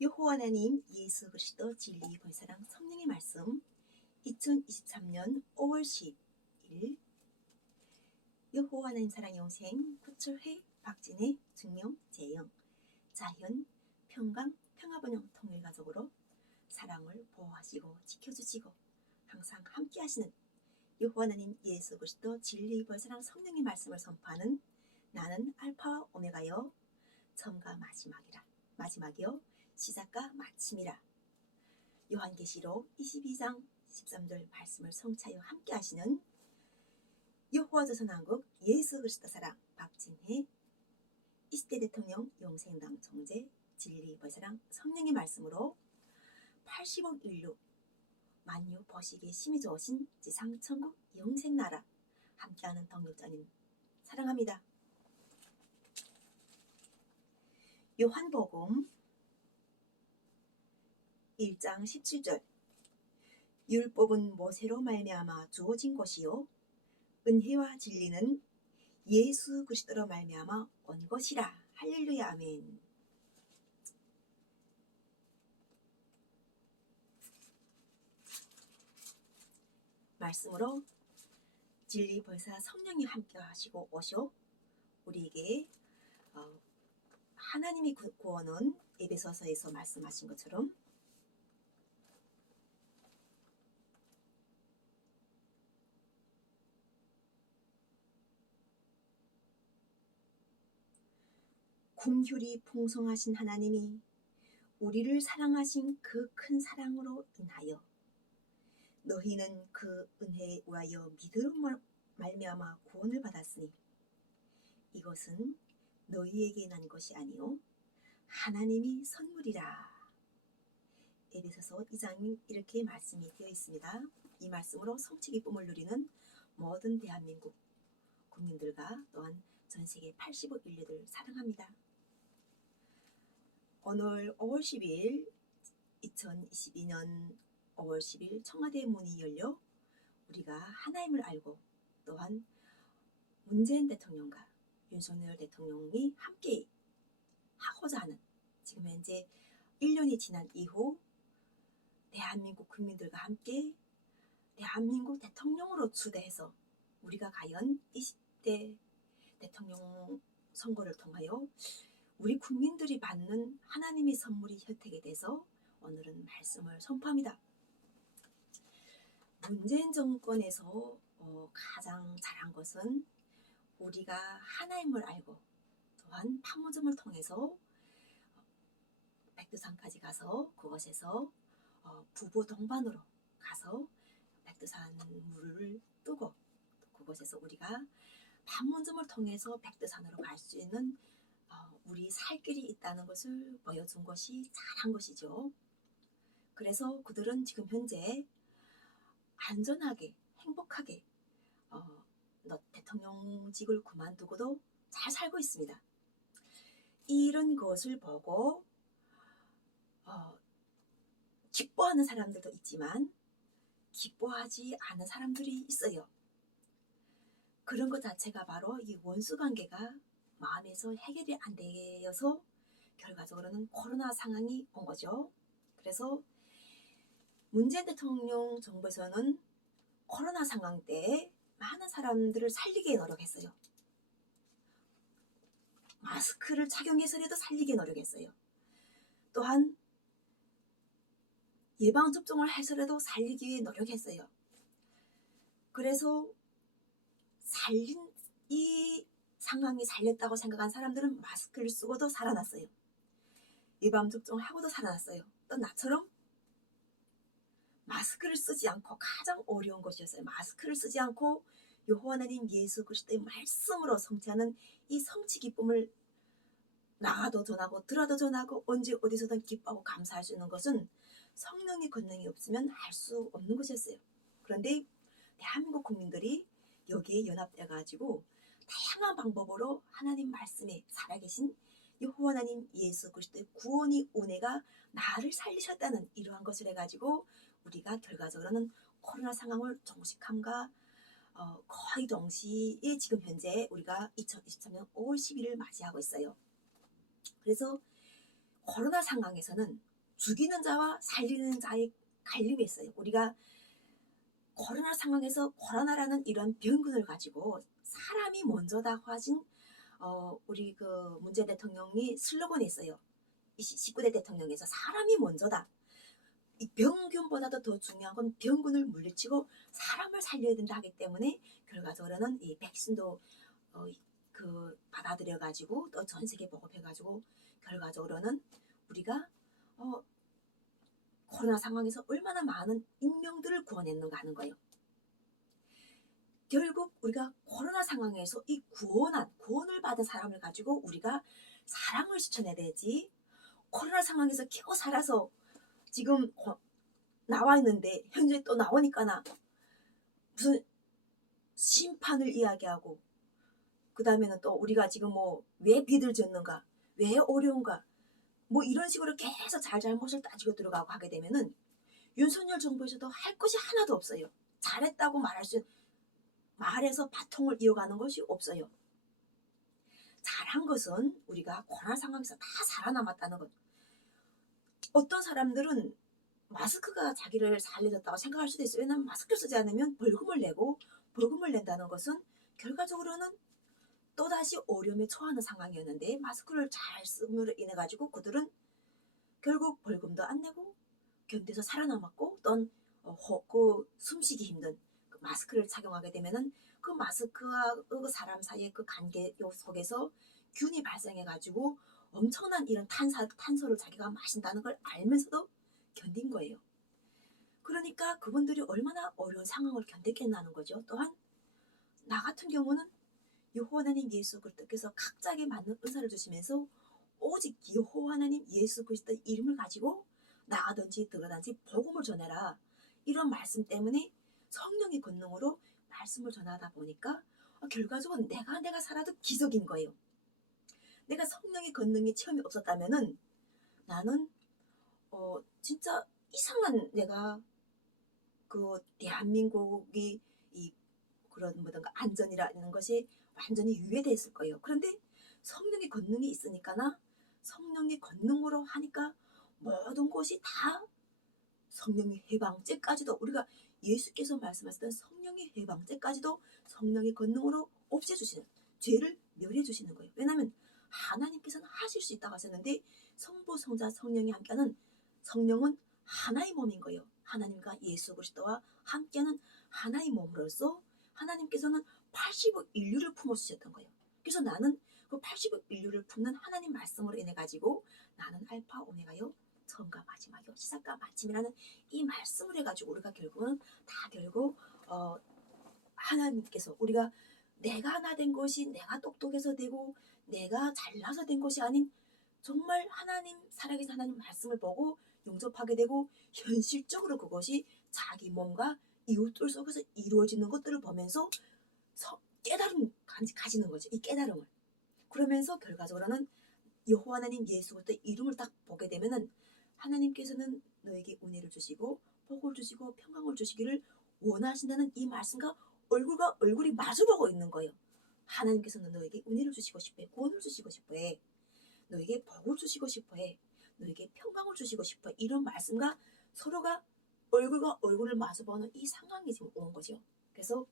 여호와 하나님 예수 그리스도 진리 본사랑 성령의 말씀 2023년 5월 10일 여호와 하나님 사랑 영생 구출회 박진혜 증명 재영 자현 평강 평화번영 통일가족으로 사랑을 보호하시고 지켜주시고 항상 함께 하시는 여호와 하나님 예수 그리스도 진리 본사랑 성령의 말씀을 선포하는 나는 알파와 오메가여 처음과 마지막이요 시작과 마침이라. 요한계시록 22장 13절 말씀을 성차여 함께 하시는 여호와 조선왕국 예수 그리스도 사랑 박진혜 20대 대통령 영생당 총재 진리 벌사랑 성령의 말씀으로 80억 인류 만유 보시기에 심히 좋으신 지상천국 영생나라 함께하는 동역자님 사랑합니다. 요한복음 1장 17절 율법은 모세로 말미암아 주어진 것이요 은혜와 진리는 예수 그리스도로 말미암아 온 것이라. 할렐루야 아멘. 말씀으로 진리 벌사 성령이 함께 하시고 오셔 우리에게 하나님의 구원은 에베소서에서 말씀하신 것처럼 긍휼이 풍성하신 하나님이 우리를 사랑하신 그 큰 사랑으로 인하여 너희는 그 은혜에 의하여 믿음으로 말미암아 구원을 받았으니 이것은 너희에게 난 것이 아니요 하나님이 선물이라. 에베소서 2장이 이렇게 말씀이 되어 있습니다. 이 말씀으로 성취 기쁨을 누리는 모든 대한민국 국민들과 또한 전세계 80억 인류들 사랑합니다. 오늘 5월 10일 2022년 5월 10일 청와대 문이 열려 우리가 하나님을 알고 또한 문재인 대통령과 윤석열 대통령이 함께 하고자 하는 지금 현재 1년이 지난 이후 대한민국 국민들과 함께 대한민국 대통령으로 추대해서 우리가 과연 20대 대통령 선거를 통하여 우리 국민들이 받는 하나님의 선물이 혜택에 대해서 오늘은 말씀을 선포합니다. 문재인 정권에서 가장 잘한 것은 우리가 하나님을 알고 또한 판문점을 통해서 백두산까지 가서 그곳에서 부부 동반으로 가서 백두산 물을 뜨고 그곳에서 우리가 판문점을 통해서 백두산으로 갈 수 있는 우리 살 길이 있다는 것을 보여준 것이 잘한 것이죠. 그래서 그들은 지금 현재 안전하게 행복하게 대통령직을 그만두고도 잘 살고 있습니다. 이런 것을 보고 기뻐하는 사람들도 있지만 기뻐하지 않은 사람들이 있어요. 그런 것 자체가 바로 이 원수관계가 마음에서 해결이 안 되어서 결과적으로는 코로나 상황이 온 거죠. 그래서 문재인 대통령 정부에서는 코로나 상황 때 많은 사람들을 살리기에 노력했어요. 마스크를 착용해서라도 살리기에 노력했어요. 또한 예방접종을 해서라도 살리기 위해 노력했어요. 그래서 이 상황이 살렸다고 생각한 사람들은 마스크를 쓰고도 살아났어요. 예방접종을 하고도 살아났어요. 또 나처럼 마스크를 쓰지 않고 가장 어려운 것이었어요. 마스크를 쓰지 않고 여호와 하나님 예수 그리스도의 말씀으로 성취하는 이 성취 기쁨을 나가도 전하고 들어도 전하고 언제 어디서든 기뻐하고 감사할 수 있는 것은 성령의 권능이 없으면 할 수 없는 것이었어요. 그런데 대한민국 국민들이 여기에 연합돼 가지고 다양한 방법으로 하나님 말씀에 살아계신 여호와 하나님 예수 그리스도의 구원의 은혜가 나를 살리셨다는 이러한 것을 해가지고 우리가 결과적으로는 코로나 상황을 종식함과 거의 동시에 지금 현재 우리가 2023년 5월 10일을 맞이하고 있어요. 그래서 코로나 상황에서는 죽이는 자와 살리는 자의 갈림이 있어요. 우리가 코로나 상황에서 코로나라는 이런 병균을 가지고 사람이 먼저다 하신 우리 그 문재인 대통령이 슬로건이 있어요. 19대 대통령에서 사람이 먼저다. 이 병균보다도 더 중요한 건 병균을 물리치고 사람을 살려야 된다 하기 때문에 결과적으로는 이 백신도 받아들여 가지고 또 전 세계 보급해 가지고 결과적으로는 우리가 어, 코로나 상황에서 얼마나 많은 인명들을 구원했는가 하는 거예요. 결국 우리가 코로나 상황에서 이 구원을 받은 사람을 가지고 우리가 사랑을 실천해야 되지. 코로나 상황에서 겨우 살아서 지금 나와 있는데 현재 또 나오니까나 무슨 심판을 이야기하고 그 다음에는 또 우리가 지금 뭐 왜 비들졌는가, 왜 어려운가, 뭐 이런 식으로 계속 잘잘못을 따지고 들어가고 하게 되면은 윤석열 정부에서도 할 것이 하나도 없어요. 잘했다고 말해서 바통을 이어가는 것이 없어요. 잘한 것은 우리가 코로나 상황에서 다 살아남았다는 것. 어떤 사람들은 마스크가 자기를 살려줬다고 생각할 수도 있어요. 왜냐하면 마스크를 쓰지 않으면 벌금을 내고 벌금을 낸다는 것은 결과적으로는 또다시 어려움에 처하는 상황이었는데 마스크를 잘 쓰므로 인해 가지고 그들은 결국 벌금도 안 내고 견뎌서 살아남았고 또 그 숨쉬기 힘든 그 마스크를 착용하게 되면은 그 마스크와 그 사람 사이의 그 관계 속에서 균이 발생해 가지고 엄청난 이런 탄소를 자기가 마신다는 걸 알면서도 견딘 거예요. 그러니까 그분들이 얼마나 어려운 상황을 견뎠겠나는 거죠. 또한 나 같은 경우는 여호와 하나님 예수 그리스도께서 각자에게 맞는 은사를 주시면서 오직 여호와 하나님 예수 그리스도의 이름을 가지고 나가든지 들어가든지 복음을 전해라. 이런 말씀 때문에 성령의 권능으로 말씀을 전하다 보니까 결과적으로 내가 살아도 기적인 거예요. 내가 성령의 권능의 체험이 없었다면은 나는 진짜 이상한 내가 그 대한민국이 이 그런 뭐든가 안전이라는 것이 완전히 유예됐을 거예요. 그런데 성령의 권능이 있으니까나 성령의 권능으로 하니까 모든 것이 다 성령의 해방죄까지도 우리가 예수께서 말씀하셨던 성령의 해방죄까지도 성령의 권능으로 없애주시는 죄를 멸해주시는 거예요. 왜냐하면 하나님께서는 하실 수 있다고 하셨는데 성부 성자 성령이 함께하는 성령은 하나의 몸인 거예요. 하나님과 예수 그리스도와 함께하는 하나의 몸으로서 하나님께서는 80억 인류를 품어주셨던 거예요. 그래서 나는 그 80억 인류를 품는 하나님 말씀으로 인해 가지고 나는 알파 오메가요 처음과 마지막이요 시작과 마침이라는 이 말씀을 해가지고 우리가 결국은 다 결국 하나님께서 우리가 내가 하나 된 것이 내가 똑똑해서 되고 내가 잘나서 된 것이 아닌 정말 하나님 살아계신 하나님 말씀을 보고 용접하게 되고 현실적으로 그것이 자기 몸과 이웃들 속에서 이루어지는 것들을 보면서 깨달음 가지는 거죠. 이 깨달음을. 그러면서 결과적으로는 여호와 하나님 예수 그리스도의 이름을 딱 보게 되면은 하나님께서는 너에게 은혜를 주시고 복을 주시고 평강을 주시기를 원하신다는 이 말씀과 얼굴과 얼굴이 마주보고 있는 거예요. 하나님께서는 너에게 은혜를 주시고 싶어해. 구원을 주시고 싶어해. 너에게 복을 주시고 싶어해. 너에게 평강을 주시고 싶어해. 이런 말씀과 서로가 얼굴과 얼굴을 마주보는 이 상황이 지금 온 거죠. 그래서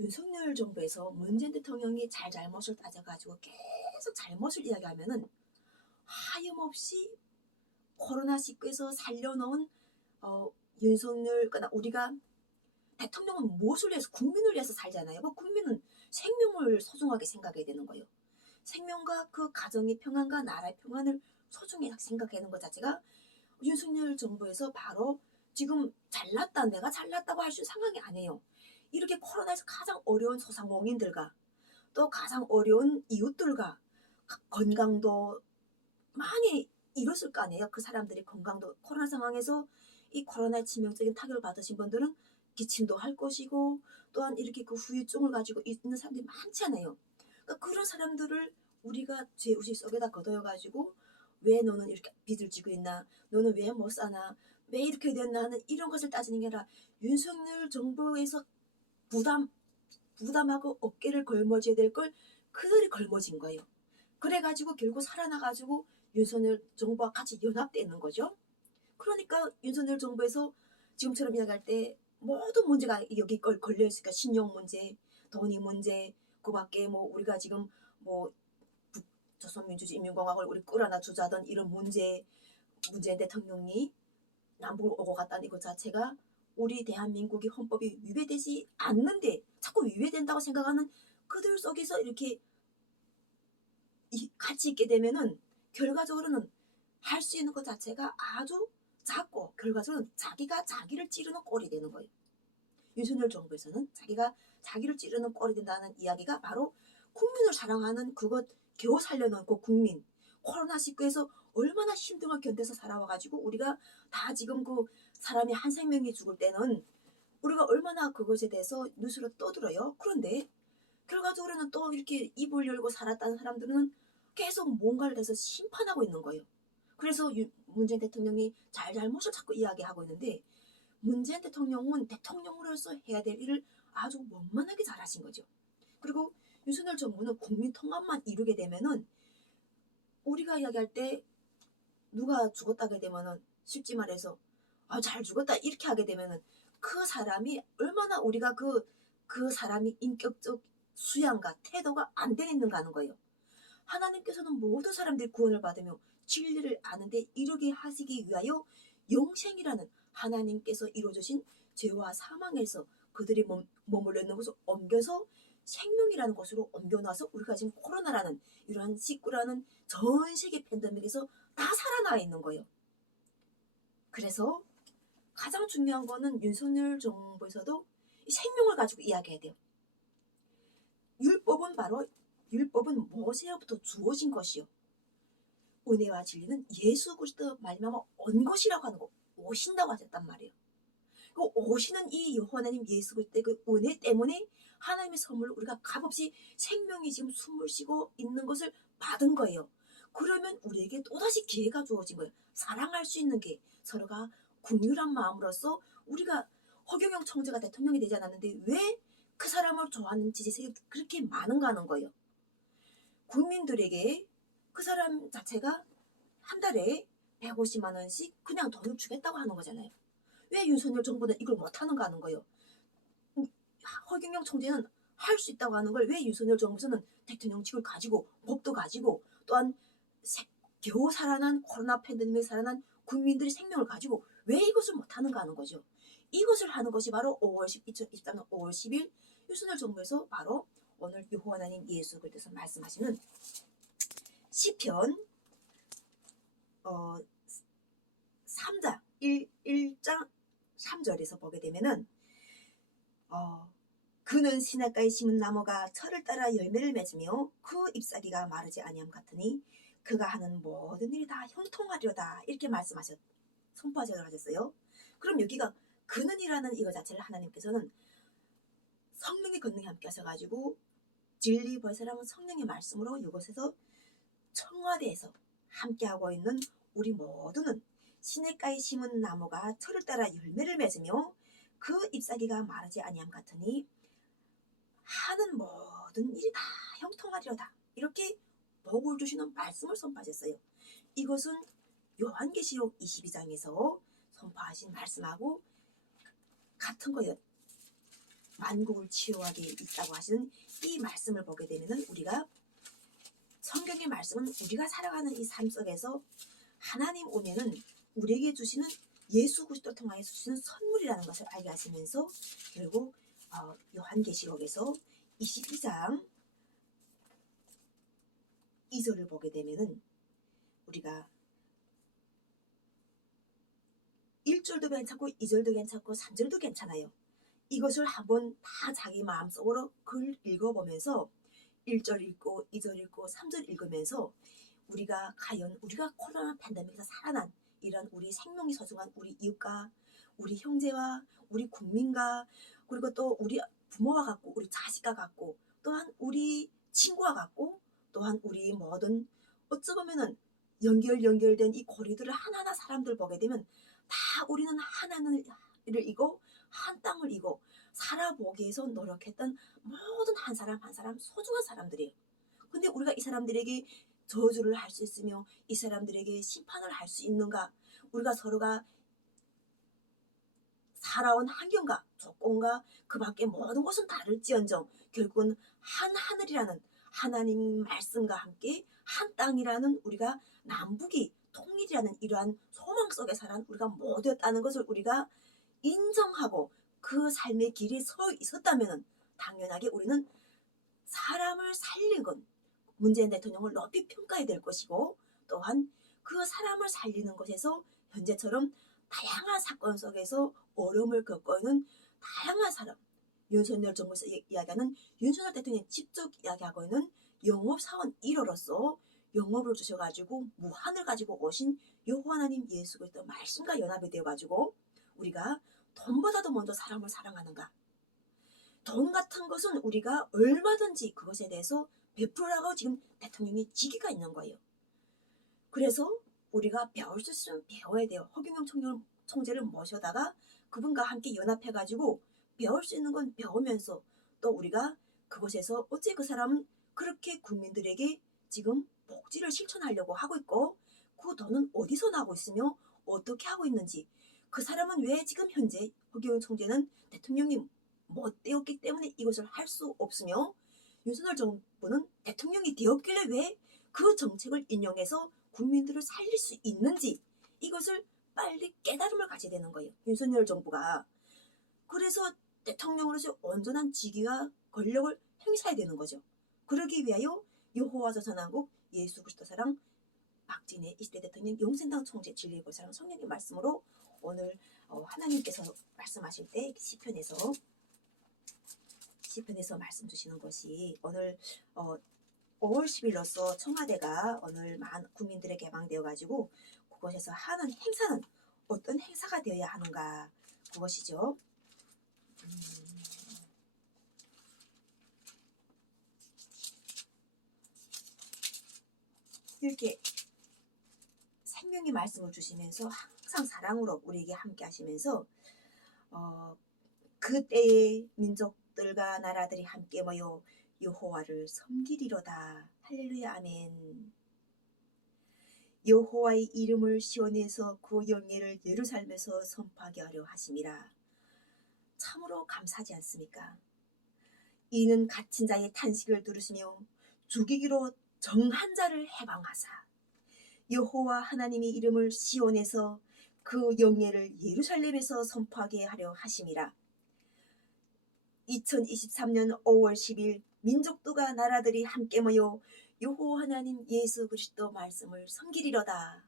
윤석열 정부에서 문재인 대통령이 잘못을 따져가지고 계속 잘못을 이야기하면은 하염없이 코로나19에서 살려놓은 윤석열 그러니까 우리가 대통령은 무엇을 위해서 국민을 위해서 살잖아요. 그 국민은 생명을 소중하게 생각해야 되는 거예요. 생명과 그 가정의 평안과 나라의 평안을 소중히 생각하는 것 자체가 윤석열 정부에서 바로 지금 잘났다 내가 잘났다고 할 수 있는 상황이 아니에요. 이렇게 코로나에서 가장 어려운 소상공인들과 또 가장 어려운 이웃들과 건강도 많이 잃었을 거 아니에요. 그 사람들이 건강도 코로나 상황에서 이 코로나의 치명적인 타격을 받으신 분들은 기침도 할 것이고 또한 이렇게 그 후유증을 가지고 있는 사람들이 많잖아요. 그러니까 그런 사람들을 우리가 죄의식 속에다 걷어가지고 왜 너는 이렇게 빚을 지고 있나? 너는 왜 못 사나? 왜 이렇게 됐나 하는 이런 것을 따지는 게 아니라 윤석열 정부에서 부담하고 어깨를 걸머져야 될 걸 그들이 걸머진 거예요. 그래가지고 결국 살아나가지고 윤석열 정부와 같이 연합되어 있는 거죠. 그러니까 윤석열 정부에서 지금처럼 이야기할 때 모든 문제가 여기 걸려 있으니까 신용 문제, 돈이 문제, 그밖에 뭐 우리가 지금 뭐 조선민주주의인민공화국을 우리 끌어나 주자던 이런 문재인 대통령이 남북을 오고 갔다는 이것 자체가 우리 대한민국의 헌법이 위배되지 않는데 자꾸 위배된다고 생각하는 그들 속에서 이렇게 같이 있게 되면은 결과적으로는 할 수 있는 것 자체가 아주 작고 결과적으로는 자기가 자기를 찌르는 꼴이 되는 거예요. 윤석열 정부에서는 자기가 자기를 찌르는 꼴이 된다는 이야기가 바로 국민을 사랑하는 그것 겨우 살려놓고 국민 코로나19에서 얼마나 힘든 걸 견뎌서 살아와가지고 우리가 다 지금 그 사람이 한 생명이 죽을 때는 우리가 얼마나 그것에 대해서 뉴스로 떠들어요. 그런데 결과적으로는 또 이렇게 입을 열고 살았다는 사람들은 계속 뭔가를 대해서 심판하고 있는 거예요. 그래서 문재인 대통령이 잘잘못을 자꾸 이야기하고 있는데 문재인 대통령은 대통령으로서 해야 될 일을 아주 원만하게 잘하신 거죠. 그리고 윤석열 정부는 국민 통합만 이루게 되면은 우리가 이야기할 때 누가 죽었다게 되면은 쉽지 말해서 잘 죽었다 이렇게 하게 되면은 그 사람이 얼마나 우리가 그 사람이 인격적 수양과 태도가 안 돼 있는가 하는 거예요. 하나님께서는 모든 사람들이 구원을 받으며 진리를 아는데 이르게 하시기 위하여 영생이라는 하나님께서 이루어주신 죄와 사망에서 그들이 머물러 있는 곳을 옮겨서 생명이라는 곳으로 옮겨놔서 우리가 지금 코로나라는 이러한 19라는 전 세계 팬데믹에서 다 살아나 있는 거예요. 그래서 가장 중요한 거는 윤석열 정부에서도 생명을 가지고 이야기해야 돼요. 율법은 모세로부터 주어진 것이요. 은혜와 진리는 예수 그리스도 말미암아 온 것이라고 하는 거 오신다고 하셨단 말이에요. 그 오시는 이 하나님 예수 그리스도의 그 은혜 때문에 하나님의 선물을 우리가 값없이 생명이 지금 숨을 쉬고 있는 것을 받은 거예요. 그러면 우리에게 또다시 기회가 주어진 거예요. 사랑할 수 있는 게 서로가 긍휼한 마음으로써 우리가 허경영 총재가 대통령이 되지 않았는데 왜 그 사람을 좋아하는 지지세가 그렇게 많은가 하는 거예요. 국민들에게 그 사람 자체가 한 달에 150만 원씩 그냥 돈을 주겠다고 하는 거잖아요. 왜 윤석열 정부는 이걸 못하는가 하는 거예요. 허경영 총재는 할 수 있다고 하는 걸 왜 윤석열 정부에서는 대통령직을 가지고 법도 가지고 또한 겨우 살아난 코로나 팬데믹에 살아난 국민들의 생명을 가지고 왜 이것을 못하는가 하는 거죠. 이것을 하는 것이 바로 2023년 5월 10일 윤석열 정부에서 바로 오늘 여호와 하나님 예수 그리스도께서 말씀하시는 시편 3장 1장 3절에서 보게 되면은 그는 시냇가에 심은 나무가 철을 따라 열매를 맺으며 그 잎사귀가 마르지 아니함 같으니 그가 하는 모든 일이 다 형통하리로다 이렇게 선포하시도록 하셨어요. 그럼 여기가 그는이라는 이거 자체를 하나님께서는 성령의 권능이 함께 하셔가지고 진리 벌새라는 성령의 말씀으로 이곳에서 청와대에서 함께하고 있는 우리 모두는 시냇가에 심은 나무가 철을 따라 열매를 맺으며 그 잎사귀가 마르지 아니함 같으니 하는 모든 일이 다 형통하리로다 이렇게 복을 주시는 말씀을 선포하셨어요. 이것은 요한계시록 22장에서 선포하신 말씀하고 같은 거예요. 만국을 치유하게 있다고 하시는 이 말씀을 보게 되면 우리가 성경의 말씀은 우리가 살아가는 이 삶 속에서 하나님 오면은 우리에게 주시는 예수 그리스도를 통하여 주시는 선물이라는 것을 알게 하시면서 결국 요한계시록에서 22장 2절을 보게 되면은 우리가 1절도 괜찮고 2절도 괜찮고 3절도 괜찮아요. 이것을 한번 다 자기 마음속으로 글 읽어보면서 1절 읽고 2절 읽고 3절 읽으면서 우리가 과연 우리가 코로나 팬데믹에서 살아난 이런 우리 생명이 소중한 우리 이웃과 우리 형제와 우리 국민과 그리고 또 우리 부모와 같고 우리 자식과 같고 또한 우리 친구와 같고 또한 우리 모든 어찌 보면은 연결된 이 고리들을 하나하나 사람들 보게 되면 다 우리는 하나를 이고 한 땅을 이고 살아보기 위해서 노력했던 모든 한 사람 한 사람 소중한 사람들이에요. 근데 우리가 이 사람들에게 저주를 할 수 있으며 이 사람들에게 심판을 할 수 있는가? 우리가 서로가 살아온 환경과 조건과 그 밖에 모든 것은 다를지언정 결국은 한 하늘이라는 하나님 말씀과 함께 한 땅이라는 우리가 남북이 통일이라는 이러한 소망 속에 살아 우리가 모두였다는 것을 우리가 인정하고 그 삶의 길이 서 있었다면 당연하게 우리는 사람을 살린 건 문재인 대통령을 높이 평가해야 될 것이고 또한 그 사람을 살리는 것에서 현재처럼 다양한 사건 속에서 어려움을 겪고 있는 다양한 사람 윤석열 정부에서 이야기하는 윤석열 대통령이 직접 이야기하고 있는 영업사원 1호로서 영업을 주셔가지고 무한을 가지고 오신 여호와 하나님 예수 그리스도 말씀과 연합이 되어가지고 우리가 돈보다도 먼저 사람을 사랑하는가? 돈 같은 것은 우리가 얼마든지 그것에 대해서 베풀으라고 지금 대통령이 지기가 있는 거예요. 그래서 우리가 배울 수 있으면 배워야 돼요. 허경영 총재를 모셔다가 그분과 함께 연합해가지고 배울 수 있는 건 배우면서 또 우리가 그곳에서 어째 그 사람은 그렇게 국민들에게 지금 복지를 실천하려고 하고 있고 그 돈은 어디서 나고 있으며 어떻게 하고 있는지 그 사람은 왜 지금 현재 허경영 총재는 대통령이 못 되었기 때문에 이것을 할 수 없으며 윤석열 정부는 대통령이 되었길래 왜 그 정책을 인용해서 국민들을 살릴 수 있는지 이것을 빨리 깨달음을 가져야 되는 거예요. 윤석열 정부가. 그래서 대통령으로서 온전한 직위와 권력을 행사해야 되는 거죠. 그러기 위하여 여호와 조선왕국 예수 그리스도 사랑 박진애 20대 대통령 용센당 총재 진리의 사랑 성령의 말씀으로 오늘 하나님께서 말씀하실 때 시편에서 말씀 주시는 것이 오늘 5월 10일로서 청와대가 오늘 많은 국민들에 개방되어 가지고 그곳에서 하는 행사는 어떤 행사가 되어야 하는가 그것이죠. 이렇게 생명의 말씀을 주시면서 항상 사랑으로 우리에게 함께 하시면서 그때의 민족들과 나라들이 함께 모여 여호와를 섬기리로다. 할렐루야 아멘. 여호와의 이름을 시온에서 그 영예를 예루살렘에서 선포하게 하려 하심이라. 참으로 감사하지 않습니까? 이는 갇힌 자의 탄식을 들으시며 죽이기로 정한 자를 해방하사 여호와 하나님의 이름을 시온에서 그 영예를 예루살렘에서 선포하게 하려 하심이라. 2023년 5월 10일 민족도가 나라들이 함께 모여 여호와 하나님 예수 그리스도 말씀을 섬기리로다.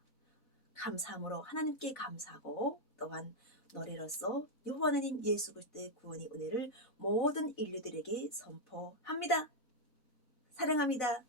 감사함으로 하나님께 감사하고 또한 노래로서 여호와 하나님 예수 그리스도의 구원의 은혜를 모든 인류들에게 선포합니다. 사랑합니다.